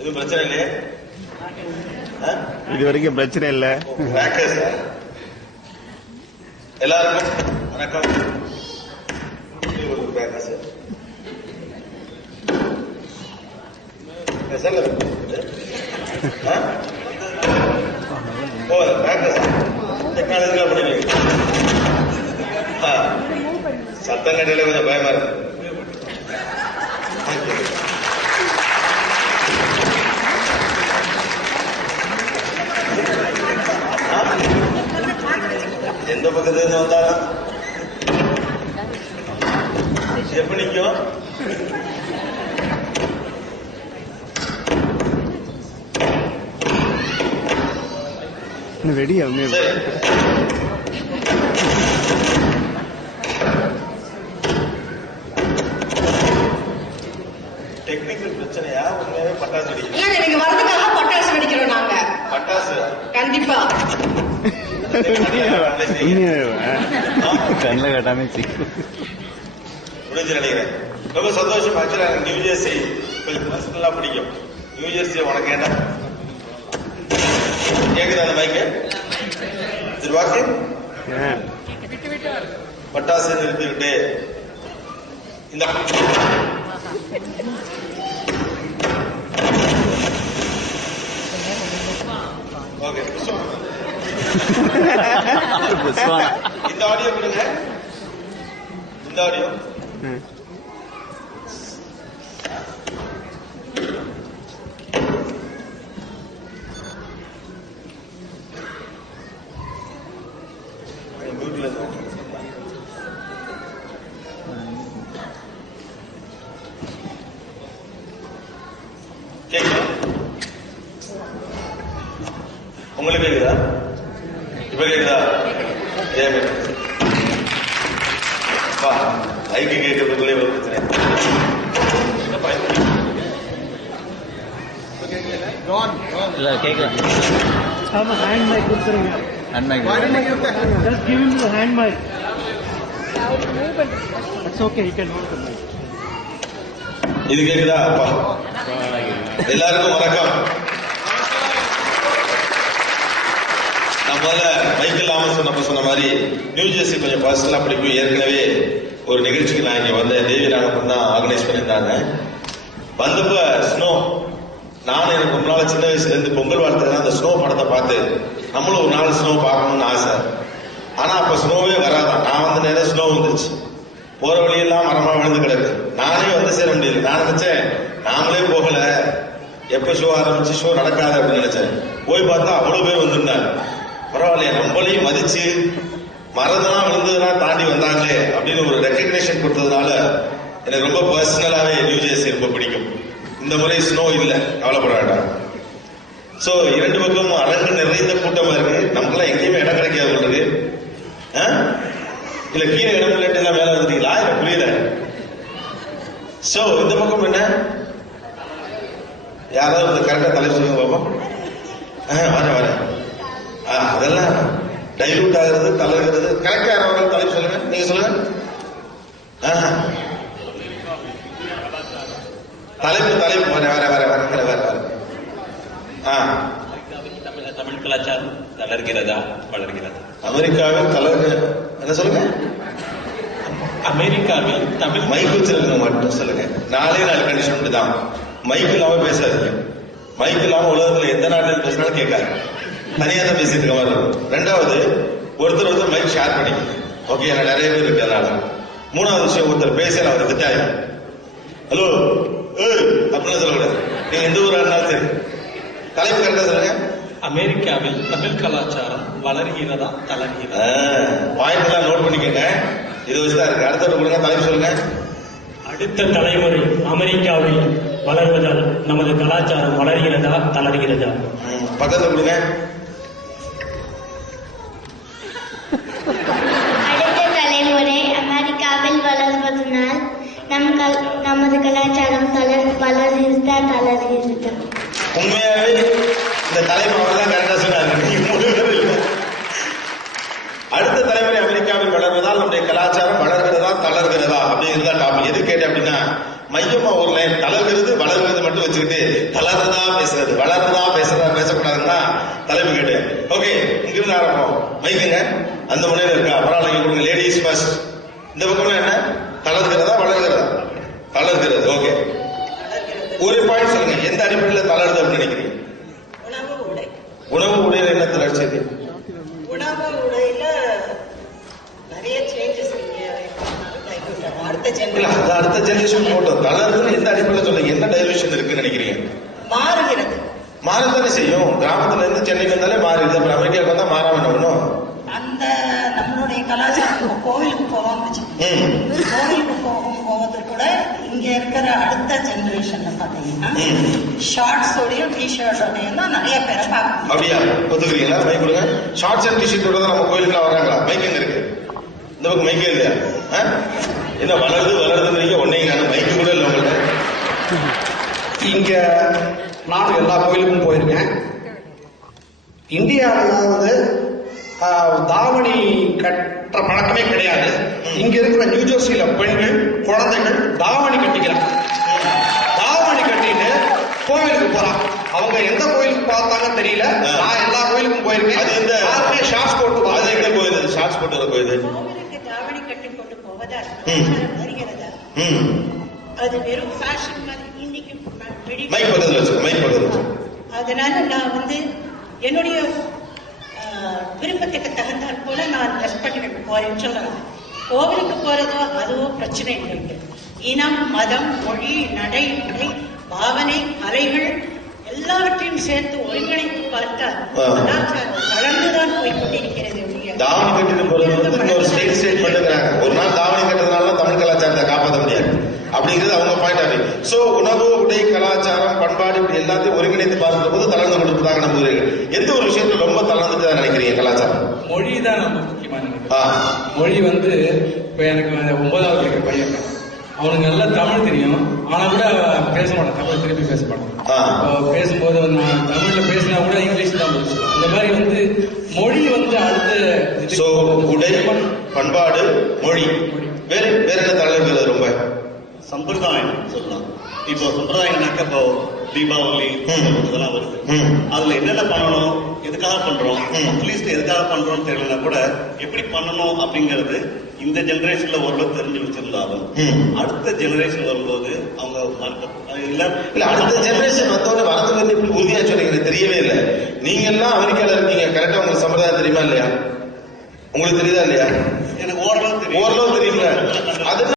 எதுவும் பிரச்சனை இல்லையே? இது வரைக்கும் பிரச்சனை இல்ல. எல்லாருக்கும் வணக்கம். டெக்னாலஜிக்கா பண்ணுவீங்க. சத்தம் கடையில கொஞ்சம் பயமா இருக்கு. எந்த பக்கத்துல இருந்து வந்தாலும் எப்படி நிற்கும்? ரெடி டெக்னிக்கல் பிரச்சனையா? உண்மையாவே பட்டாசு வெடிக்கிறோம். நீங்க வரதுக்காக பட்டாசு வெடிக்கிறோம் நாங்க. பட்டாசு கண்டிப்பா கண்ணில் கட்டாம முடிஞ்சு நினைக்கிறேன். ரொம்ப சந்தோஷம். ஆக்சுவலா நியூ ஜெர்சி கொஞ்சம் பர்சனலா பிடிக்கும். நியூ ஜெர்சி உனக்கு என்ன கேக்குதா? அந்த மைக்கு சரி வாக்கு பட்டாசு நிறுத்திவிட்டு இந்த ஓகே இந்த ஆடியோ கொடுங்க. இந்த ஆடியோ கேக்குதா? உங்களுக்கு கேக்குதா? இப்ப கேக்குதா? ஐக்கு கேட்கறதுக்குள்ளே ஒரு பிரச்சனை. இல்ல கேட்கல. ஹேண்ட் மைக் கொடுத்துருங்க. Hand mic just give him the hand mic. It's okay, you can hold the mic. இது கேக்குதா? அப்பா எல்லாருக்கும் வணக்கம். நம்மளால மைக்கேல் தாமஸ் நம்ம சொன்ன மாதிரி நியூ ஜெர்சி கொஞ்சம் பர்சனலா பிடிக்கும். ஏற்கனவே ஒரு நிகழ்ச்சிக்கு நான் இங்க வந்தேன். தேவி நாகப்பன் தான் ஆர்கனைஸ் பண்ணியிருந்தாங்க. வந்தப்ப ஸ்னோ, நானும் எனக்கு ரொம்ப நாள் சின்ன வயசுல இருந்து பொங்கல் வாழ்த்துக்கு அந்த ஸ்னோ படத்தை பார்த்து நம்மளும் ஒரு நாள் ஸ்னோ பார்க்கணும்னு ஆசை. ஆனா அப்ப ஸ்னோவே வராதான். நான் வந்து நேரம் ஸ்னோ வந்துருச்சு. போற வழியெல்லாம் மரமா விழுந்து கிடக்கு. நானே வந்து சேர முடியல. நான் நினைச்சேன் நாமளே போகல, எப்ப ஷோ ஆரம்பிச்சு ஷோ நடக்காது அப்படின்னு நினைச்சேன். போய் பார்த்தா அவ்வளவு பேர் வந்திருந்தாங்க. பரவாயில்லையே, நம்மளையும் மதிச்சு மரதெல்லாம் விழுந்ததெல்லாம் தாண்டி வந்தாங்களே அப்படின்னு ஒரு ரெக்கக்னேஷன் கொடுத்ததுனால எனக்கு ரொம்ப பர்சனலாவே நியூ ஜெர்சி ரொம்ப பிடிக்கும். இந்த முறை ஸ்னோ இல்ல, கவலைப்பட வேண்டாம். சோ இரண்டு பக்கம் அரங்கு நிறைந்த கூட்டமா இருக்கு. நமக்கெல்லாம் எங்கேயுமே இடம் கிடைக்காது இருக்கு. இல்ல கீழே இடம் இல்லட்டு எல்லாம் மேல வந்துட்டீங்களா? எனக்கு புரியல. சோ இந்த பக்கம் என்ன, யாராவது கரெக்டா தலை சொல்லுங்க பாப்போம். வர அதெல்லாம் டைலூட் ஆகுறது, தளர்கிறது. கரெக்டா யாராவது தலை சொல்லுங்க. நீங்க சொல்லுங்க. தலைப்பு வர வர வர வர வர வர தமிழ் கலாச்சாரம் தளர்கிறதா வளர்கிறதா? அமெரிக்காவில் என்ன சொல்லுங்க? அமெரிக்காவில் தமிழ் மைக் வச்சிருக்க மட்டும் சொல்லுங்க. 4 கண்டிஷன் தான். மைக் இல்லாம பேசாதீங்க. மைக் இல்லாம உலகத்துல எந்த நாட்டில் பேசினாலும் கேட்காது. தனியா தான் பேசிட்டு இருக்க மாதிரி இருக்கும். 2வது, ஒருத்தர் மைக் ஷேர் பண்ணிக்கங்க. ஓகே, நிறைய பேர் இருக்கு அதனால. 3வது விஷயம், ஒருத்தர் பேசல அவர் திட்டாய் ஹலோ அப்படின்னு சொல்லக்கூடாது. நீங்க எந்த ஊரா இருந்தாலும் சரி, தலைப்பு கரெக்டா சொல்லுங்க. அமெரிக்காவில் தமிழ் கலாச்சாரம் வளர்கிறதா தளர்கிறதா? பாயிண்ட் எல்லாம் நோட் பண்ணிக்கங்க. இது வச்சுதான் இருக்கு. அடுத்த கொடுங்க, தலைப்பு சொல்லுங்க. அடுத்த தலைமுறை அமெரிக்காவில் வளர்வதால் நமது கலாச்சாரம் வளர்கிறதா தளர்கிறதா? பக்கத்துல கொடுங்க. அடுத்த தலைமுறை அமெரிக்காவில் வளர்வதனால் நமது கலாச்சாரம் வளர்கிறதா தளர்கிறதா? உண்மையாவே இந்த தலைமுறை தான் கரெக்டா சொன்னாங்க. அடுத்த தலைமுறை அமெரிக்காவில் வளர்வதால் நம்முடைய கலாச்சாரம் வளர்கிறதா தளர்கிறதா அப்படிங்கிறதா டாபிக். எது கேட்டேன் அப்படின்னா மையமா ஒரு லைன், தளர்கிறது வளர்கிறது மட்டும் மட்டும் வச்சுக்கிட்டு தளர்றதா பேசுறது, வளர்றதா பேசுறதா பேசக்கூடாதுன்னா தலைப்பு கேட்டேன். ஓகே, இங்கிருந்து ஆரம்பம். மைக்குங்க அந்த முனையில இருக்கா, பரவாயில்ல கொடுங்க. Ladies first. இந்த பக்கம் என்ன, தளர்கிறதா வளர்கிறதா? தளர்கிறது. ஓகே, ஒரு பாயிண்ட் சொல்லுங்க, எந்த அடிப்படையில் தளருது அப்படின்னு நினைக்கிறீங்க? உணவு உடையில என்ன தளர்ச்சி? உணவு உடையில நிறைய சேஞ்சஸ் அடுத்த ஜெனரேஷன் போட்டோம். தளர்வுன்னு எந்த அடிப்படையில் சொல்லுங்க, என்ன டைவர்ஷன் இருக்குன்னு நினைக்கிறீங்க? மாறுகிறது. மாறத்தானே செய்யும். கிராமத்துல இருந்து சென்னைக்கு வந்தாலே மாறுது. அப்புறம் அமெரிக்காவுக்கு வந்தா மாறாம என்ன பண்ணும்? அந்த நம்மளுடைய கலாச்சாரம் கோவிலுக்கு போவாங்க. கோவிலுக்கு போவது கூட இங்க இருக்கிற அடுத்த ஜெனரேஷன்ல பாத்தீங்கன்னா ஷார்ட்ஸோடையும் டிஷர்ட்டோடையும் தான் நிறைய பேரை பார்க்கணும். அப்படியா, ஒத்துக்கிறீங்களா? மைக் கொடுங்க. ஷார்ட்ஸ் அண்ட் டிஷர்ட்டோட தான் நம்ம கோயிலுக்குலாம் வராங்களா? மைக் எங்க இருக்கு? இந்த பக்கம் மைக்கே இல்லையா? என்ன வளருதுங்கிறீங்க, ஒன்னையும் நான் மைக்கு கூட இல்லை உங்கள்கிட்ட. இங்க நானும் எல்லா கோயிலுக்கும் போயிருக்கேன். இந்தியாவில் தாவணி கட்டுற பழக்கமே கிடையாது. இங்க இருக்கிற நியூஜெர்சியில பெண்கள் குழந்தைகள் தாவணி கட்டிக்கிறாங்க. தாவணி கட்டிட்டு கோவிலுக்கு போறாங்க. அவங்க எந்த கோயிலுக்கு பார்த்தாங்க தெரியல. நான் எல்லா கோயிலுக்கும் போயிருக்கேன். அது இந்த ஷார்ட்ஸ் போட்டு அது எங்க கோயில்? ஷார்ட்ஸ் போட்டு கோயில் கோவிலுக்கு தாவணி கட்டி கொண்டு போவதால் வருகிறதா? அது வெறும் ஃபேஷன் மாதிரி இன்னைக்கு மைக் பக்கத்துல வச்சு, மைக் பக்கத்துல வச்சு. அதனால நான் என்னுடைய விருப்பத்துக்கு தகுந்தாற் போல நான் ட்ரெஸ் பண்ணிட்டு போறேன்னு சொல்றாங்க. கோவிலுக்கு போறதோ அதுவோ பிரச்சனை இல்லை. இனம், மதம், மொழி, நடை, உடை, பாவனை, கலைகள் எல்லாவற்றையும் சேர்த்து ஒருங்கிணைத்து பார்த்தால் கலாச்சாரம் வளர்ந்துதான் போய்கொண்டிருக்கிறது. தாவணி கட்டிட்டு போறது ஒரு ஸ்டேட்மெண்ட். ஒரு நாள் தாவணி கட்டுறதுனால தமிழ் கலாச்சாரத்தை காப்பாற்ற முடியாது அப்படிங்கிறது அவங்க பாயிண்ட் ஆஃப் வியூ. சோ உணவு, உடை, கலாச்சாரம், பண்பாடு இப்படி எல்லாத்தையும் ஒருங்கிணைத்து பார்க்கிற போது தளர்ந்து கொடுப்பதாக நம்புகிறீர்கள். எந்த ஒரு விஷயத்துல ரொம்ப தளர்ந்துட்டு தான் நினைக்கிறீங்க? கலாச்சாரம், மொழி தான் ரொம்ப முக்கியமான. மொழி இப்ப எனக்கு 9வது படிக்கிற பையன், அவனுக்கு நல்லா தமிழ் தெரியும். ஆனா கூட பேச மாட்டான், தமிழ் திருப்பி பேச மாட்டான். பேசும்போது நான் தமிழ்ல பேசினா கூட இங்கிலீஷ் தான் பேசுவேன். அந்த மாதிரி மொழி அடுத்த உடை, பண்பாடு, மொழி, வேற என்ன தளர்கிறது? ரொம்ப சம்பிரதாயம் சொல்லலாம். இப்போ சம்பிரதாயம்னாக்க இப்போ தீபாவளி இதெல்லாம் வருது. அதுல என்னென்ன பண்ணணும், எதுக்காக பண்றோம், அட்லீஸ்ட் எதுக்காக பண்றோம் தெரியலனா கூட எப்படி பண்ணணும் அப்படிங்கிறது இந்த ஜெனரேஷன்ல ஓரளவு தெரிஞ்சு வச்சிருந்தாலும் அடுத்த ஜெனரேஷன் வரும்போது அவங்க இல்ல அடுத்த ஜெனரேஷன் வந்தோட வரது இப்படி உறுதியா சொன்னீங்க, தெரியவே இல்லை. நீங்க எல்லாம் அமெரிக்கால இருக்கீங்க, கரெக்டா உங்களுக்கு சம்பிரதாயம் தெரியுமா இல்லையா? உங்களுக்கு தெரியுதா இல்லையா? எனக்கு ஓரளவு தெரியுங்களா? அது